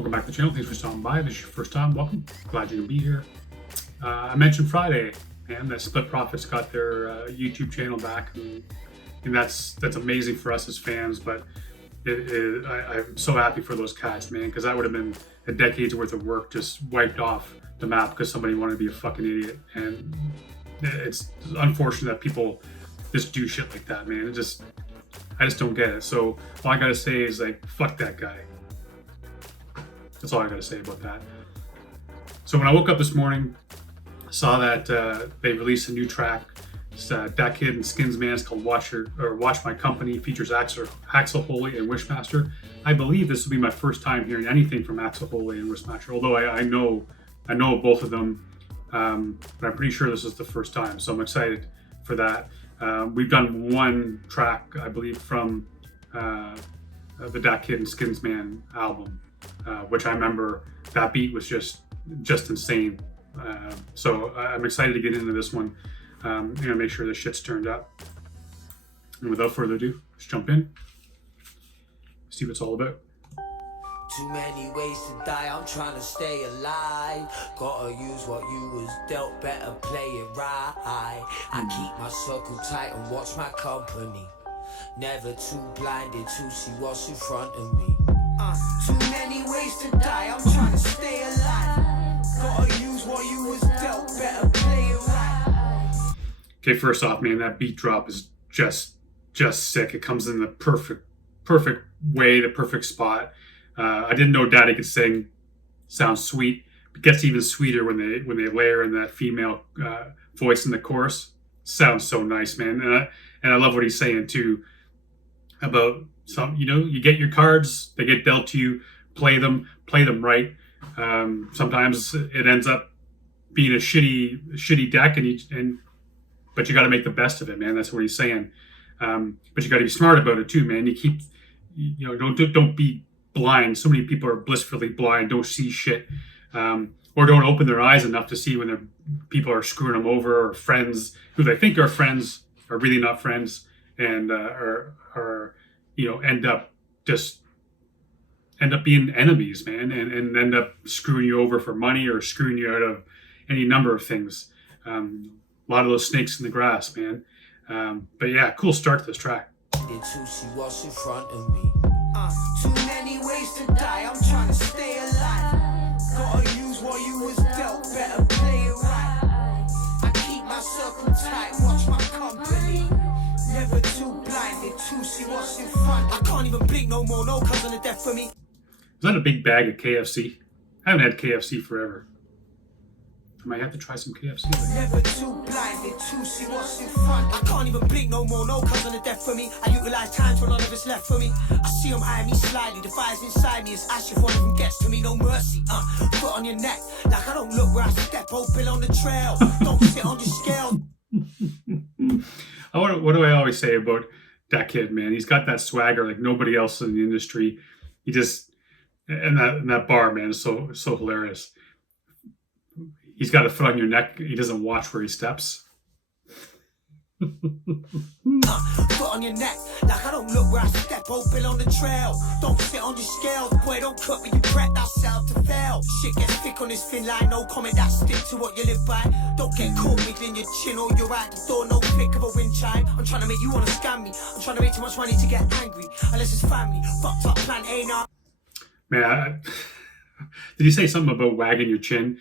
Welcome back to the channel. Thanks for stopping by. If this is your first time, welcome. Glad you can be here. I mentioned Friday, and that Split Profits got their YouTube channel back, and that's amazing for us as fans. But I'm so happy for those cats, man, because that would have been a decade's worth of work just wiped off the map because somebody wanted to be a fucking idiot. And it's unfortunate that people just do shit like that, man. I just don't get it. So all I gotta say is, like, fuck that guy. That's all I gotta say about that. So when I woke up this morning, I saw that they released a new track. It's Datkid Skinzmann. It's called Watch My Company. It features Axel Holy and Wishmaster. I believe this will be my first time hearing anything from Axel Holy and Wishmaster, although I know both of them, but I'm pretty sure this is the first time, so I'm excited for that. We've done one track, I believe, from the Datkid Skinzmann album, which I remember that beat was just insane. So I'm excited to get into this one. I'm gonna make sure this shit's turned up. And without further ado, let's jump in, see what it's all about. Too many ways to die, I'm trying to stay alive. Gotta use what you was dealt, better play it right. I keep my circle tight and watch my company. Never too blinded to see what's in front of me. Too many ways to die, I'm trying to stay alive. Gotta use what you was dealt, better play it right. Okay, first off, man, that beat drop is just sick. It comes in the perfect way, the perfect spot. I didn't know Daddy could sing. Sounds sweet. It gets even sweeter when they layer in that female voice in the chorus. Sounds so nice, man. And I love what he's saying too about some. You get your cards, they get dealt to you. Play them right. Sometimes it ends up being a shitty deck, but you got to make the best of it, man. That's what he's saying. But you got to be smart about it too, man. Don't be blind. So many people are blissfully blind, don't see shit, or don't open their eyes enough to see when their people are screwing them over, or friends who they think are friends are really not friends, and end up being enemies, man, and end up screwing you over for money or screwing you out of any number of things. A lot of those snakes in the grass, man. But yeah, cool start to this track. To see what's in front of me. Too many ways to die, I'm trying to stay alive. Gotta use what you was dealt, better play it right. I keep my circle tight, watch my company. Never too blinded to see what's in front. I can't even blink no more, no cousin of death for me. Is that a big bag of KFC? I haven't had KFC forever. I might have to try some KFC later. Never too blinded to see what's in front. I can't even blink no more, no cousin of death for me. I utilize times when none of it's left for me. I see them eyeing me slyly, the fire's inside me. It's ash if one of them gets to me, no mercy. Foot on your neck, like I don't look where I step. Open on the trail, don't sit on your scale. What do I always say about that kid, man? He's got that swagger like nobody else in the industry. He just, and that bar, man, is so hilarious. He's got a foot on your neck. He doesn't watch where he steps. Foot on your neck, like I don't look where I step. Open on the trail, don't sit on your scales. Boy, don't cut me, you prep thyself to fail. Shit gets thick on this thin line, no comment that stick to what you live by. Don't get caught middling your chin or you're out the door, no click of a wind chime. I'm trying to make you wanna scam me. I'm trying to make too much money to get angry. Unless it's family, fucked up plan A now. Man, did you say something about wagging your chin?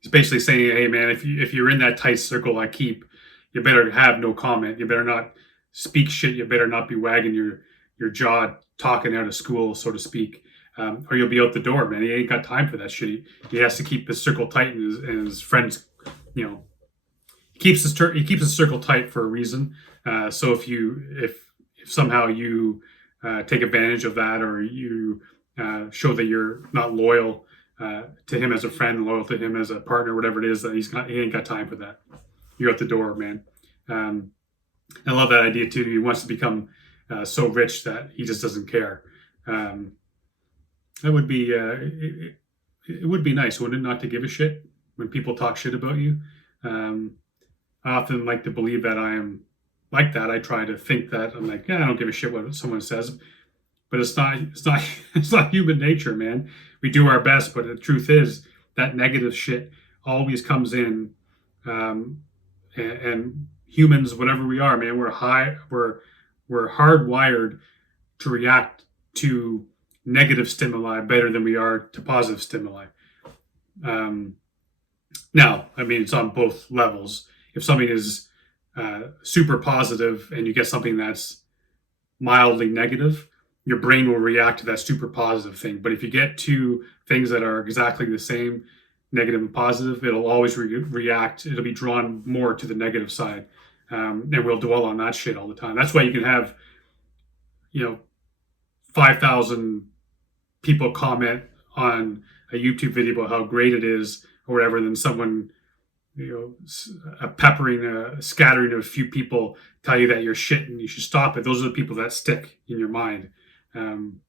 He's basically saying, hey man, if you're in that tight circle I keep, you better have no comment. You better not speak shit. You better not be wagging your jaw, talking out of school, so to speak, or you'll be out the door, man. He ain't got time for that shit. He has to keep his circle tight, and his friends, he keeps his circle tight for a reason. So if somehow you take advantage of that, or you show that you're not loyal to him as a friend, loyal to him as a partner, whatever it is, that he ain't got time for that. You're at the door, man. I love that idea too. He wants to become so rich that he just doesn't care. That would be it would be nice, wouldn't it, not to give a shit when people talk shit about you. I often like to believe that I am like that. I try to think that I'm like, yeah, I don't give a shit what someone says. but it's not it's not human nature, man. We do our best, but the truth is that negative shit always comes in, and humans, whatever we are, man, we're hardwired to react to negative stimuli better than we are to positive stimuli. Now, I mean, it's on both levels. If something is super positive and you get something that's mildly negative, your brain will react to that super positive thing. But if you get two things that are exactly the same, negative and positive, it'll always react. It'll be drawn more to the negative side. And we'll dwell on that shit all the time. That's why you can have, 5,000 people comment on a YouTube video about how great it is or whatever, then someone, scattering of a few people tell you that you're shit and you should stop it. Those are the people that stick in your mind. And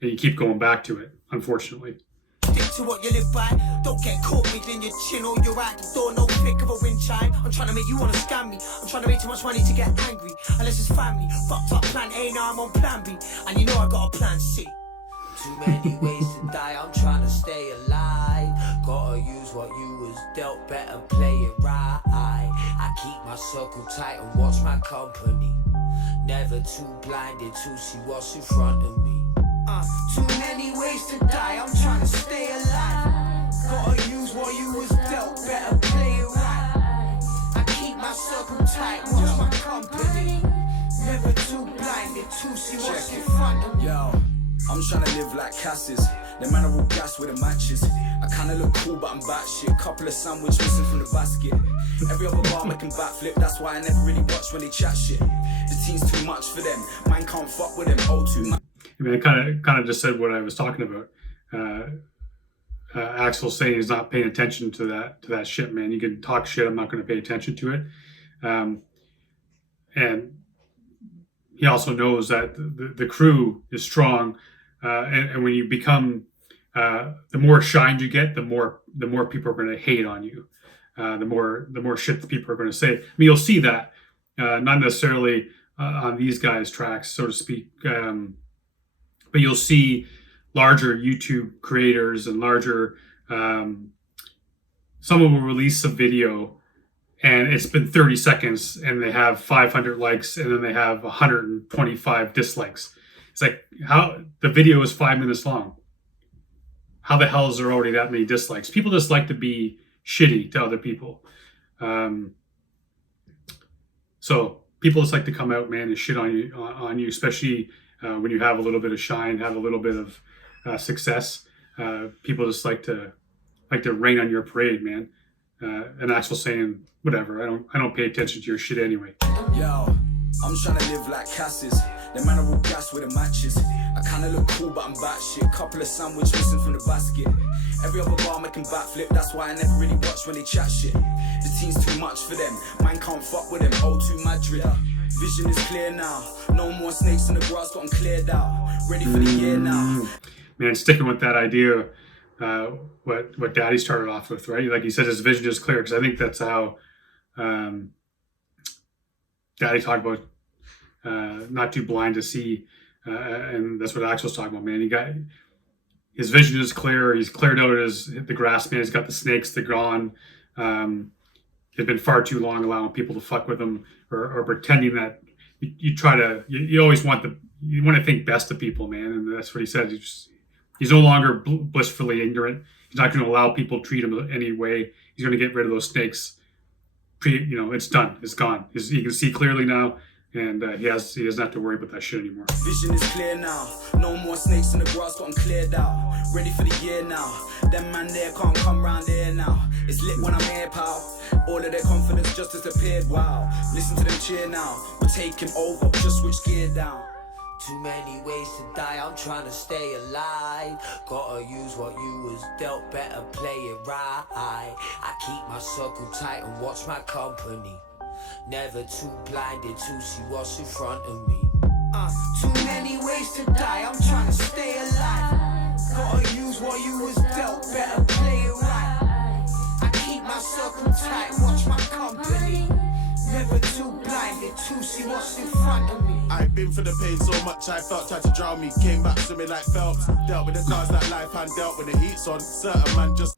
you keep going back to it, unfortunately. Stick to what you live by. Don't get caught within your chin or you're out the door. No flick of a wind chime. I'm trying to make you wanna scam me. I'm trying to make too much money to get angry. Unless it's family. Fucked up plan A, now I'm on plan B. And you know I got a plan C. Too many ways to die, I'm trying to stay alive. Gotta use what you was dealt, better play it right. I keep my circle tight and watch my company. Never too blinded to see what's in front of me. Too many ways to die, I'm trying to stay alive. Gotta use what you was dealt, better play it right. I keep my circle tight, watch my company. Never too blinded to see what's in front of me. Yo, I'm trying to live like Cassis. The man are all gas with the matches. I kinda look cool, but I'm batshit. Couple of sandwich missing from the basket. Every other bar making backflip. That's why I never really watch when they chat shit. The team's too much for them. Mine can't fuck with them. Oh, too much. I mean, I kind of just said what I was talking about. Axel saying he's not paying attention to that shit, man. You can talk shit. I'm not going to pay attention to it. And he also knows that the crew is strong, and when you become, the more shine you get, the more people are going to hate on you. The more shit that people are going to say. I mean, you'll see that, not necessarily on these guys' tracks, so to speak. But you'll see larger YouTube creators and larger, someone will release a video and it's been 30 seconds and they have 500 likes and then they have 125 dislikes. It's like, how the video is 5 minutes long. How the hell is there already that many dislikes? People just like to be shitty to other people. So people just like to come out, man, and shit on you, especially when you have a little bit of shine, have a little bit of success. People just like to rain on your parade, man. And Axel saying, whatever, I don't pay attention to your shit anyway. Yo, I'm trying to live like Cassis. The man are all gas with the matches. I kinda look cool, but I'm batshit. Couple of sandwich missing from the basket. Every other bar making backflip. That's why I never really watch when they chat shit. The team's too much for them. Mine can't fuck with them. O2 Madrid. Vision is clear now. No more snakes in the grass, got them cleared out. Ready for the year now. Man, sticking with that idea, what Daddy started off with, right? Like he said, his vision is clear, because I think that's how Daddy talked about not too blind to see, and that's what Axel's talking about, man. His vision is clear. He's cleared out the grass, man. He's got the snakes, they're gone. It's been far too long allowing people to fuck with him or pretending that you always want you want to think best of people, man. And that's what he said. He's no longer blissfully ignorant. He's not going to allow people to treat him any way. He's going to get rid of those snakes. It's done. It's gone. He can see clearly now, and he doesn't have to worry about that shit anymore. Vision is clear now. No more snakes in the grass, got them cleared out. Ready for the year now. Them man there can't come round here now. It's lit when I'm here, pal. All of their confidence just disappeared. Wow. Listen to them cheer now. We're taking over. Just switch gear down. Too many ways to die, I'm trying to stay alive. Gotta use what you was dealt, better play it right. I keep my circle tight and watch my company. Never too blinded to see what's in front of me. Too many ways to die, I'm trying to stay alive. Gotta use what you was dealt, better play it right. I keep my circle tight and watch my company. Never too blinded to see what's in front of me. I've been for the pain so much I felt tried to drown me. Came back to me like Phelps. Dealt with the cards that life and dealt with the heat's on. Certain man just.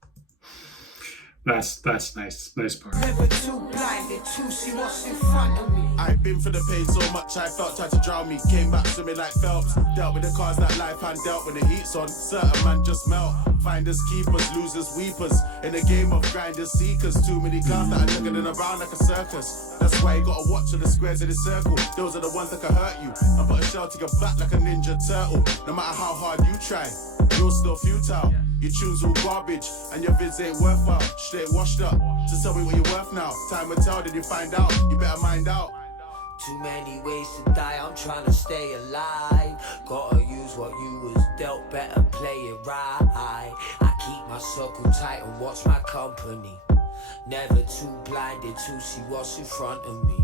That's nice. Nice part. Never too blinded to see what's in front of me. I've been for the pain so much I felt tried to drown me. Came back to me like Phelps. Dealt with the cards that life and dealt with the heat's on. Certain man just melt. Finders keepers, losers weepers. In a game of grinders seekers. Too many clowns that are juggling around like a circus. That's why you gotta watch for the squares in the circle. Those are the ones that can hurt you and put a shell to your back like a ninja turtle. No matter how hard you try, you're still futile. Your tunes all garbage and your vids ain't worthwhile. Straight washed up. So tell me what you're worth now. Time will tell, then you find out. You better mind out. Too many ways to die, I'm trying to stay alive. Gotta use what you was dealt, better play it right. I keep my circle tight and watch my company. Never too blinded to see what's in front of me.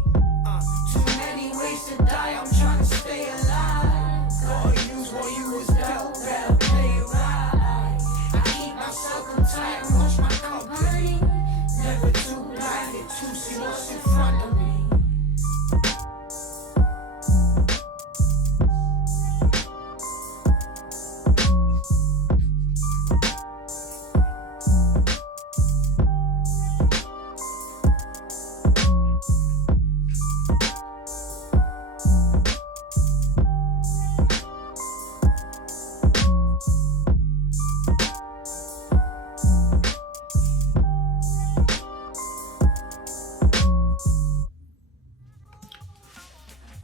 Too many ways to die, I'm trying to stay alive. Gotta use what you was dealt, better play it right. I keep my circle tight and watch my company. Never too blinded to see what's in front of me.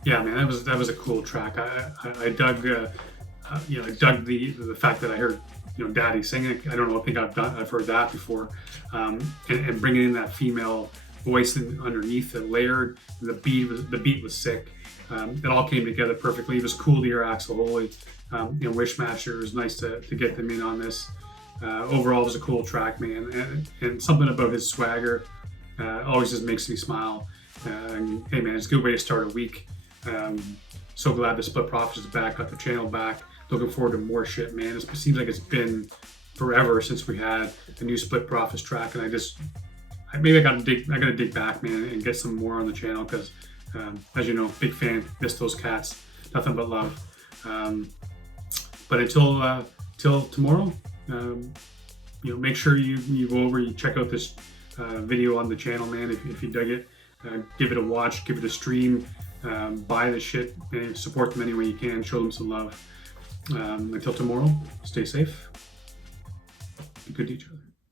Yeah, man, that was a cool track. I dug, I dug the fact that I heard, Daddy singing. I don't know. I think I've heard that before, and bringing in that female voice underneath it, layered. The beat was sick. It all came together perfectly. It was cool to hear Axel Holy, Wishmaster. It was nice to get them in on this. Overall, it was a cool track, man, and something about his swagger always just makes me smile. Hey, man, it's a good way to start a week. So glad the Split Profits is back, got the channel back. Looking forward to more shit, man. It seems like it's been forever since we had a new Split Profits track, and I gotta dig back, man, and get some more on the channel because, as you know, big fan. Miss those cats. Nothing but love. But until till tomorrow, make sure you go over, you check out this video on the channel, man. If you dug it, give it a watch, give it a stream. Buy the shit and support them any way you can. Show them some love. Until tomorrow, stay safe. Be good to each other.